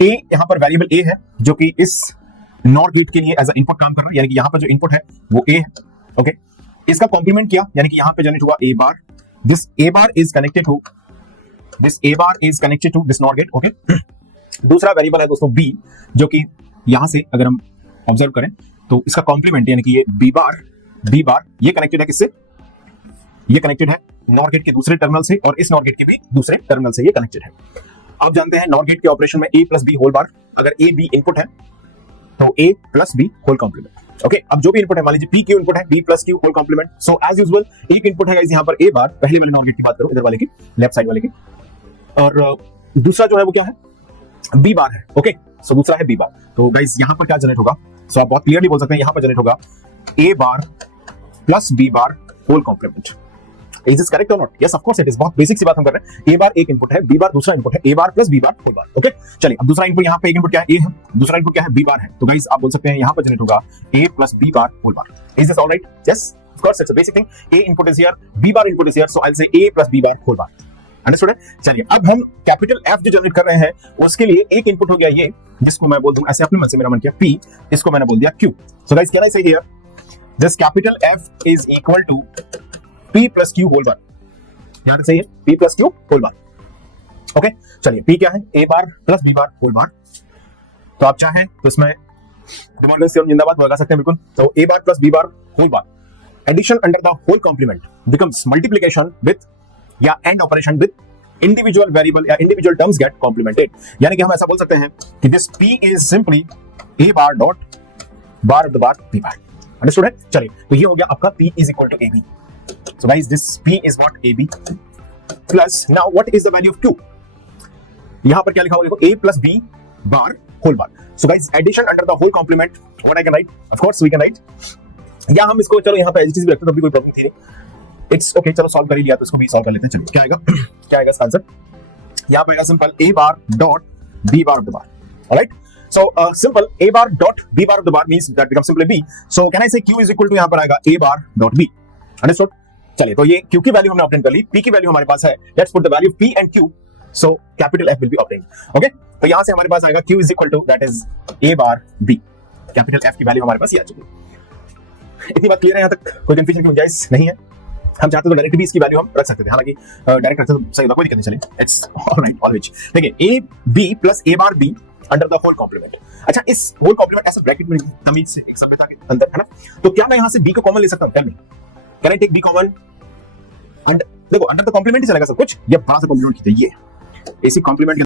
ए यहां पर वेरिएबल ए है जो कि इस नॉर गेट के लिए एज अ इनपुट काम कर रहा है, यानी कि यहां पर जो इनपुट है वो ए है। ओके, इसका कॉम्प्लीमेंट किया, यानी कि यहां पे जनरेट हुआ A bar. This A bar is connected to this NOR gate. Okay, दूसरा वेरिएबल है दोस्तों बी, जो कि यहां से अगर हम ऑब्जर्व करें तो इसका कॉम्प्लीमेंट यानी कि ये बी बार ये कनेक्टेड है किससे? ये कनेक्टेड है नॉर गेट के दूसरे टर्मिनल से, और इस नॉर गेट के भी दूसरे टर्मिनल से ये कनेक्टेड है। अब जानते हैं नॉर गेट के ऑपरेशन में A plus B whole bar, अगर ए बी इनपुट है तो A plus B whole complement. Okay, अब जो भी इनपुट है, मान लीजिए पी क्यू इनपुट है, B plus Q whole complement. So as usual एक इनपुट है गाइस यहां पर ए बार, पहले वाले नॉर गेट की बात करो, इधर वाले की, लेफ्ट साइड वाले की, और दूसरा जो है वो क्या है? बी बार है। ओके, सो दूसरा है बी बार। तो गाइस यहां पर क्या जनरेट होगा? सो आप बहुत क्लियरली बोल सकते हैं यहां पर जनरेट होगा A bar plus B bar whole complement. Is this correct और not? Yes of course it is. बहुत बेसिक सी बात हम कर रहे हैं। ए बार एक इनपुट है, बी बार दूसरा इनपुट है, A bar plus B bar whole bar. Okay, चलिए अब दूसरा इनपुट, यहां पे एक इनपुट क्या है? ए है, दूसरा इनपुट क्या है? बी बार है। तो गाइस आप बोल सकते हैं यहां पर जनरेट होगा A plus B bar whole bar. Is this alright? Yes of course it's a basic thing. A input is here, B bar input is here, so I will say A plus B bar whole bar. Understood है? चलिए अब हम capital F जो generate कर रहे हैं उसके लिए एक इनपुट हो गया ये, जिसको मैं बोल दूं ऐसे, अपने मन से मेरा मन किया पी, इसको मैंने बोल दिया Q. So guys can I say here this capital F is equal to P plus Q whole bar. यहां से सही है, P plus Q whole bar. Okay, चलिए पी क्या है? A bar plus B bar whole bar. तो आप चाहें तो इसमें डे मॉर्गन्स थ्योरम जिंदाबाद लगा सकते हैं बिल्कुल। तो A bar plus B bar whole bar, addition under the whole complement becomes multiplication with या and operation with individual variable या इंडिविजुअल टर्म्स गेट कॉम्प्लीमेंटेड। यानी कि हम ऐसा बोल सकते हैं कि this P is simply A bar dot bar of the bar B bar. Understood है? चलिए तो ये हो गया आपका P is equal to AB. So guys this P is what? AB plus now what is the value of Q? यहां पर क्या लिखा होगा देखो, A plus B bar whole bar. So guys addition under the whole complement, what I can write? Of course we can write, या हम इसको चलो यहां पे एज इट इज भी रखते हैं तो भी कोई प्रॉब्लम थी नहीं। इट्स ओके, चलो सॉल्व कर ही लिया तो इसको भी सॉल्व कर लेते हैं। चलिए क्या आएगा क्या आएगा इसका आंसर? यहां पर आएगा simple A bar dot B bar of the bar. Alright? So simple A bar dot B bar of the bar means that becomes simply B. So can I say Q is equal to यहां पर आएगा A bar dot B. Understood? चलिए तो ये Q की value हमने obtain कर ली, P की वैल्यू हमारे पास है। Let's put the value of P and Q. So capital F will be obtained. Okay? तो यहां से हमारे पास आएगा Q is equal to that is A bar B. Capital F की वैल्यू हमारे पास ये आ चुकी है। इतनी बात क्लियर है? यहां तक कोई कंफ्यूजन की गुंजाइश नहीं है? हम चाहते तो डायरेक्ट भी इसकी वैल्यू हम रख सकते थे, हालांकि डायरेक्ट रखते तो सही होगा, कोई दिक्कत नहीं। चलिए इट्स ऑलराइट ऑलवेज। देखिए A B plus A bar B under the whole complement. अच्छा, इस होल कॉम्प्लीमेंट ऐसे ब्रैकेट में तमीज से एक सभ्यता के अंदर है ना, तो क्या मैं यहां से B को कॉमन ले सकता हूं? Tell me, can I take B common? Under देखो अंडर द कॉम्प्लीमेंट ही चलेगा सब कुछ, ये बड़ा सा कॉम्प्लीमेंट खींचे, ये इसी कॉम्प्लीमेंट